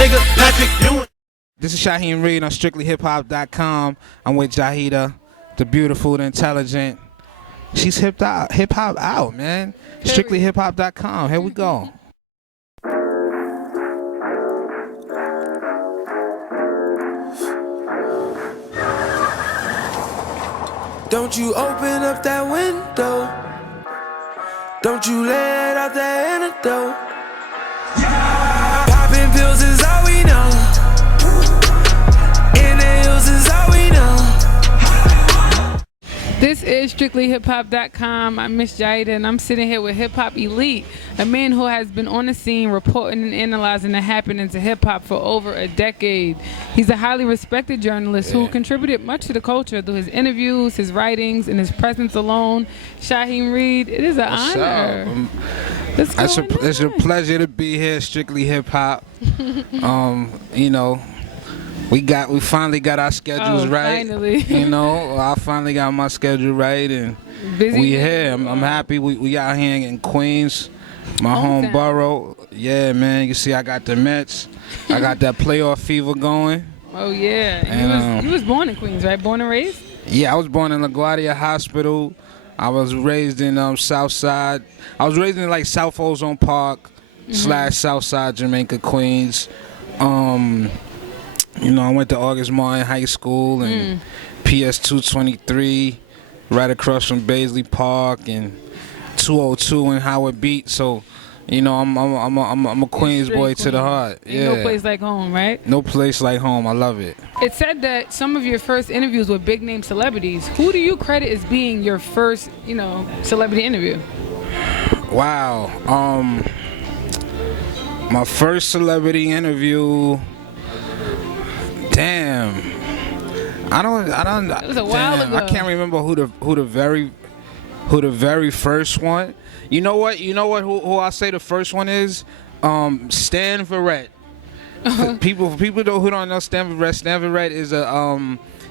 nigga Patrick Ewing. This is Shaheem Reid on StrikklyHipHop.com. I'm with Jayyiah, the beautiful, the intelligent. She's hip hop out, man. StrikklyHipHop.com. Here we go. Don't you open up that window. Don't you let out that antidote. Popping pills is all we know. Inhales is all we know. This is StrikklyHipHop.com. I'm Miss Jayyiah, and I'm sitting here with Hip Hop Elite, a man who has been on the scene reporting and analyzing the happenings of hip hop for over a decade. He's a highly respected journalist who contributed much to the culture through his interviews, his writings, and his presence alone. Shaheem Reid, it is an honor. It's a pleasure to be here, Strictly Hip Hop. You know, we finally got our schedules right. Finally. You know, I finally got my schedule right, and Busy. we here. I'm happy. We out here in Queens, my home borough. Yeah, man. You see, I got the Mets. I got that playoff fever going. Oh yeah. And, you was born in Queens, right? Born and raised? Yeah, I was born in LaGuardia Hospital. I was raised in Southside. I was raised in like South Ozone Park / Southside Jamaica, Queens. You know, I went to August Martin High School and PS 223, right across from Baisley Park, and 202 in Howard Beach. So, you know, I'm a Queens boy to the heart. Ain't no place like home, right? No place like home. I love it. It said that some of your first interviews were big name celebrities. Who do you credit as being your first, you know, celebrity interview? Wow. My first celebrity interview. Damn. I don't. It was a while ago. I can't remember who the very first one. You know what? Who I say the first one is? Stan Verrett. People who don't know Stan Verrett. Stan Verrett is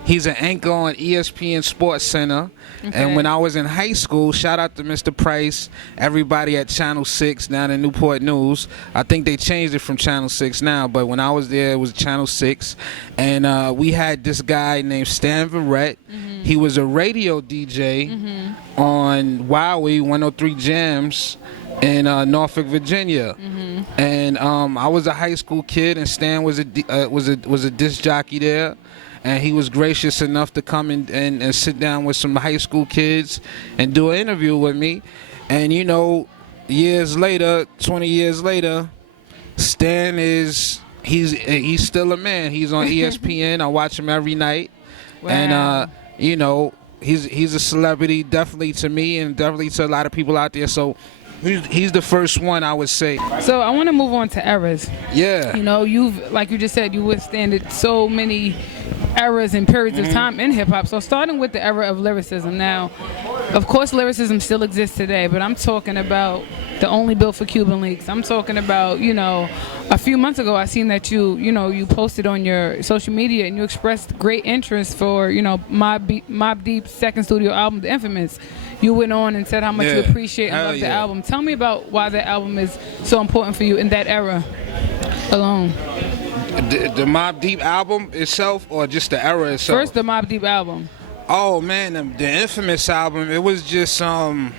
he's an anchor on ESPN Sports Center. Okay. And when I was in high school, shout out to Mr. Price, everybody at Channel 6 down in Newport News. I think they changed it from Channel 6 now, but when I was there, it was Channel 6. And we had this guy named Stan Verrett. He was a radio DJ on Wowie 103 Jams in Norfolk, Virginia. And I was a high school kid, and Stan was a disc jockey there. And he was gracious enough to come and sit down with some high school kids and do an interview with me. And, you know, 20 years later, Stan he's still a man. He's on ESPN. I watch him every night. Wow. And, you know, he's a celebrity, definitely to me and definitely to a lot of people out there. So he's the first one, I would say. So I want to move on to eras. Yeah. You know, like you just said, you withstanded so many eras and periods of time in hip-hop. So starting with the era of lyricism. Now, of course, lyricism still exists today, but I'm talking about the Only Built for Cuban Links. I'm talking about, you know, a few months ago I seen that you posted on your social media and you expressed great interest for, you know, Mobb Deep's second studio album, The Infamous. You went on and said how much you appreciate and love the album. Tell me about why that album is so important for you in that era alone. The Mobb Deep album itself, or just the era itself? First, the Mobb Deep album. Oh man, the Infamous album. It was just wow.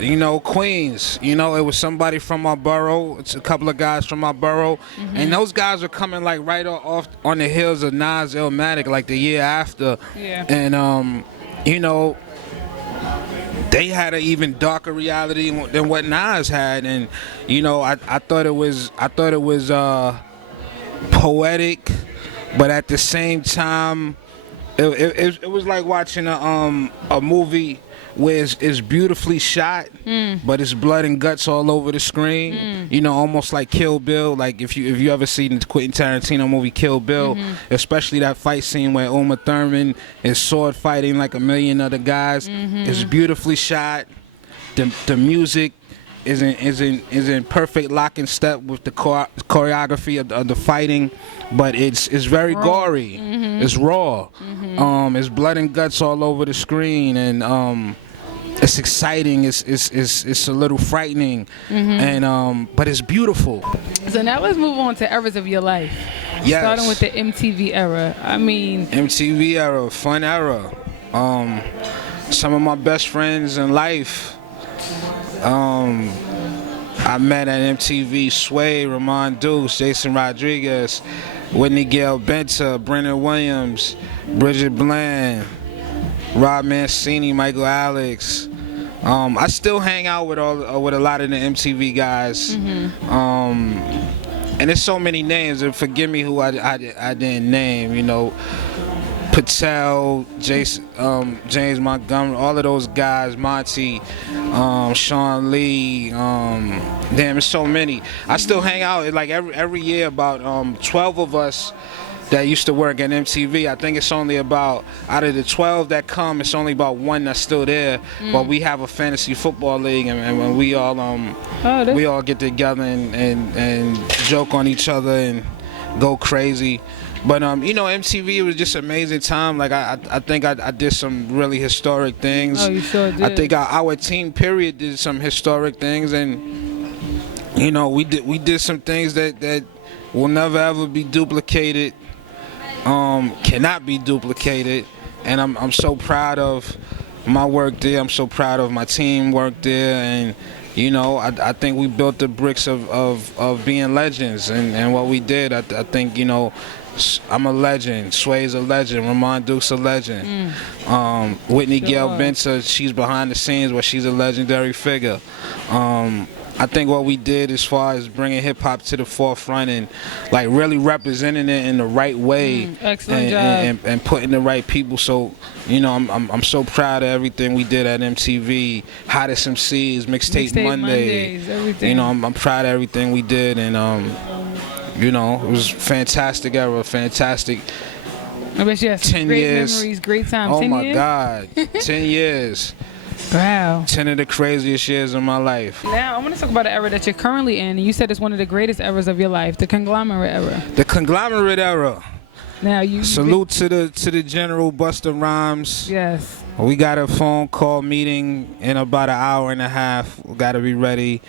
You know, Queens. You know, it was somebody from my borough. It's a couple of guys from my borough, and those guys are coming like right off on the heels of Nas Illmatic, like the year after. Yeah. And you know, they had an even darker reality than what Nas had, and you know, I thought it was poetic, but at the same time, it was like watching a movie where it's beautifully shot, but it's blood and guts all over the screen. You know, almost like Kill Bill. Like if you ever seen the Quentin Tarantino movie Kill Bill, especially that fight scene where Uma Thurman is sword fighting like a million other guys. It's beautifully shot. The music is in perfect lock and step with the choreography of the fighting, but it's very gory. It's raw. It's blood and guts all over the screen, and it's exciting. It's a little frightening, and but it's beautiful. So now let's move on to eras of your life. Yes. Starting with the MTV era. I mean, MTV era, fun era. Some of my best friends in life. I met at MTV Sway, Ramon Dukes, Jason Rodriguez, Whitney Gayle Benta, Brennan Williams, Bridget Bland, Rob Mancini, Michael Alex. I still hang out with a lot of the MTV guys. And there's so many names, and forgive me who I didn't name, you know. Patel, James Montgomery, all of those guys, Monty, Sean Lee, damn, it's so many. I still hang out like every year. About 12 of us that used to work at MTV. I think it's only about, out of the 12 that come, it's only about one that's still there. But we have a fantasy football league, and when we all get together and joke on each other and go crazy. But you know, MTV was just an amazing time. Like I think I did some really historic things. Oh, you sure did. I think our team period did some historic things, and you know, we did some things that will never ever be duplicated. Cannot be duplicated, and I'm so proud of my work there. I'm so proud of my team work there, and you know, I think we built the bricks of being legends, and what we did. I think, you know, I'm a legend. Sway's a legend. Ramon Duke's a legend. Whitney Gayle Benta, she's behind the scenes, but she's a legendary figure. I think what we did as far as bringing hip hop to the forefront and like really representing it in the right way, excellent job, and putting the right people. So you know, I'm so proud of everything we did at MTV. Hottest MCs, Mixtape Mondays, everything. You know, I'm proud of everything we did, and you know, it was fantastic era, fantastic. I bet you have 10 great years. memories, great times. Oh 10 my years? God, 10 years. Wow. 10 of the craziest years of my life. Now, I want to talk about the era that you're currently in. And you said it's one of the greatest eras of your life, the conglomerate era. The conglomerate era. Now, you salute to the General Busta Rhymes. Yes. We got a phone call meeting in about an hour and a half. We got to be ready.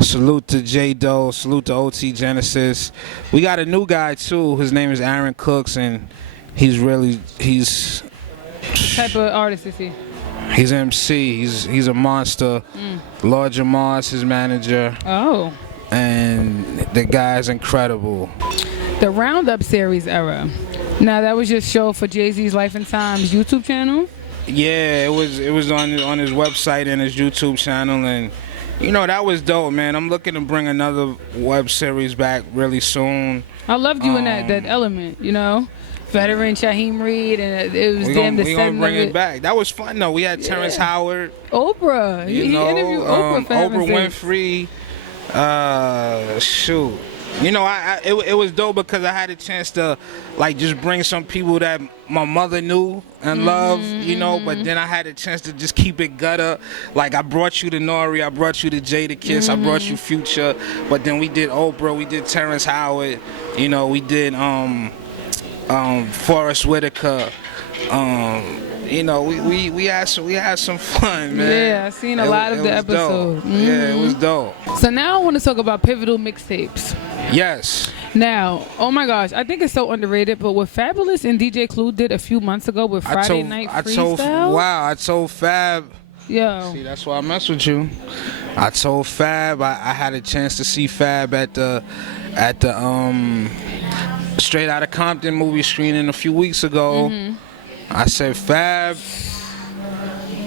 Salute to J Doe. Salute to OT Genesis. We got a new guy too. His name is Aaron Cooks, and he's what type of artist is he? He's MC. He's a monster. Lord Jamar's his manager. Oh. And the guy's incredible. The Roundup series era. Now that was your show for Jay-Z's Life and Times YouTube channel? Yeah, it was on his website and his YouTube channel, and you know, that was dope, man. I'm looking to bring another web series back really soon. I loved you in that element, you know? Veteran Shaheem Reid, and it was damn the we setting gonna bring of it back. That was fun though. We had Terrence Howard, Oprah. He interviewed Oprah for Oprah Winfrey. Shoot, you know, it was dope because I had a chance to like just bring some people that my mother knew and loved, you know. But then I had a chance to just keep it gutter. Like I brought you to Nori, I brought you to Jada Kiss, I brought you Future. But then we did Oprah, we did Terrence Howard, you know, we did Forrest Whitaker. You know, we had some fun, man. Yeah, I seen a lot of the episodes. Yeah, it was dope. So now I want to talk about pivotal mixtapes. Yes. Now, oh my gosh, I think it's so underrated, but what Fabolous and DJ Clue did a few months ago with Friday Night Freestyle. I told Fab. Yo. See, that's why I mess with you. I told Fab I had a chance to see Fab at the Straight Outta Compton movie screening a few weeks ago. I said, Fab,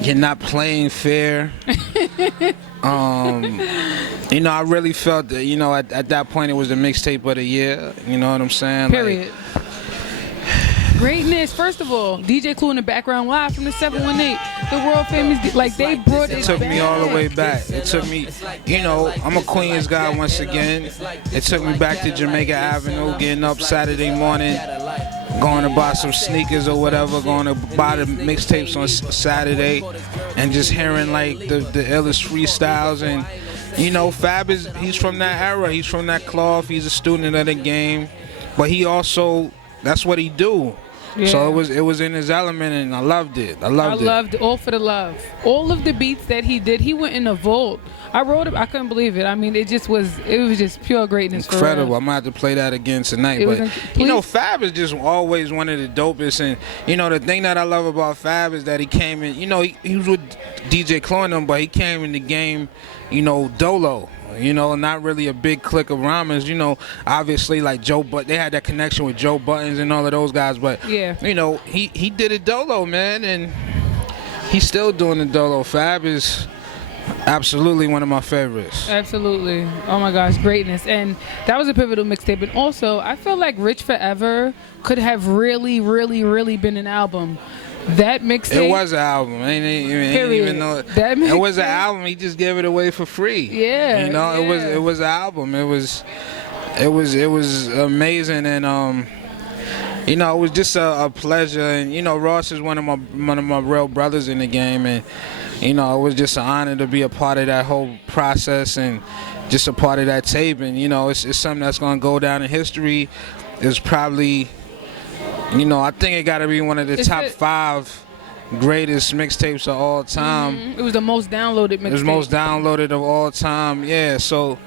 you're not playing fair. You know, I really felt that, you know, at that point it was the mixtape of the year. You know what I'm saying? Period. Like, greatness. First of all, DJ Clue in the background live from the 718. The world famous, like they brought it back. It took me all the way back. It took me, you know, I'm a Queens guy once again. It took me back to Jamaica Avenue, getting up Saturday morning, going to buy some sneakers or whatever, going to buy the mixtapes on Saturday, and just hearing like the illest freestyles. And you know, Fab he's from that era. He's from that cloth. He's a student of the game, but he also, that's what he do. So it was in his element, and I loved it. I loved All for the Love. All of the beats that he did, he went in the vault. I wrote it. I couldn't believe it. I mean, it was just pure greatness. Incredible. I'm gonna have to play that again tonight. But you know, Fab is just always one of the dopest. And you know, the thing that I love about Fab is that he came in. You know, he was with DJ Claw and them, but he came in the game, you know, dolo. You know, not really a big clique of rhymers. You know, obviously like Joe, but they had that connection with Joe Buttons and all of those guys. But you know, he did it dolo, man, and he's still doing it dolo. Fab is absolutely one of my favorites. Absolutely. Oh my gosh, greatness. And that was a pivotal mixtape. And also, I feel like Rich Forever could have really, really, really been an album. That mixtape. It was an album. Ain't even know it was an album. He just gave it away for free. Yeah. You know, it was an album. It was amazing, and you know, it was just a pleasure. And you know, Ross is one of my real brothers in the game, and you know, it was just an honor to be a part of that whole process and just a part of that tape. And you know, it's something that's gonna go down in history. It's probably, you know, I think it got to be one of the top 5 greatest mixtapes of all time. It was the most downloaded mixtape. It was most downloaded of all time. Yeah. So,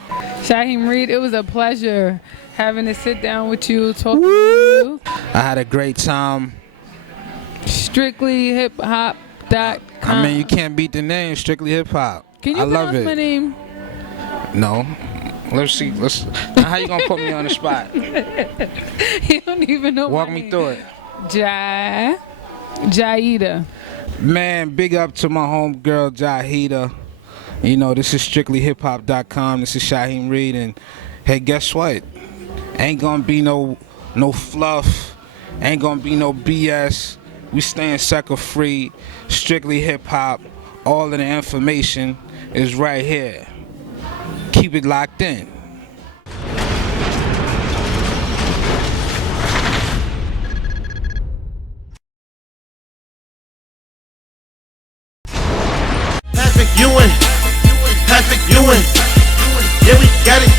Shaheem Reid, it was a pleasure having to sit down with you, talking to you. I had a great time. StrikklyHipHop.com. I mean, you can't beat the name Strictly Hip Hop. Can you pronounce my name? No. Let's see. Now how you gonna put me on the spot? You don't even know. Walk me through it. Jayyiah. Man, big up to my homegirl Jayyiah. You know, this is StrikklyHipHop.com. This is Shaheem Reid, and hey, guess what? Ain't gonna be no fluff. Ain't gonna be no BS. We staying sucker free. Strictly hip hop. All of the information is right here. Keep it locked in. Patrick Ewing. Yeah, we got it.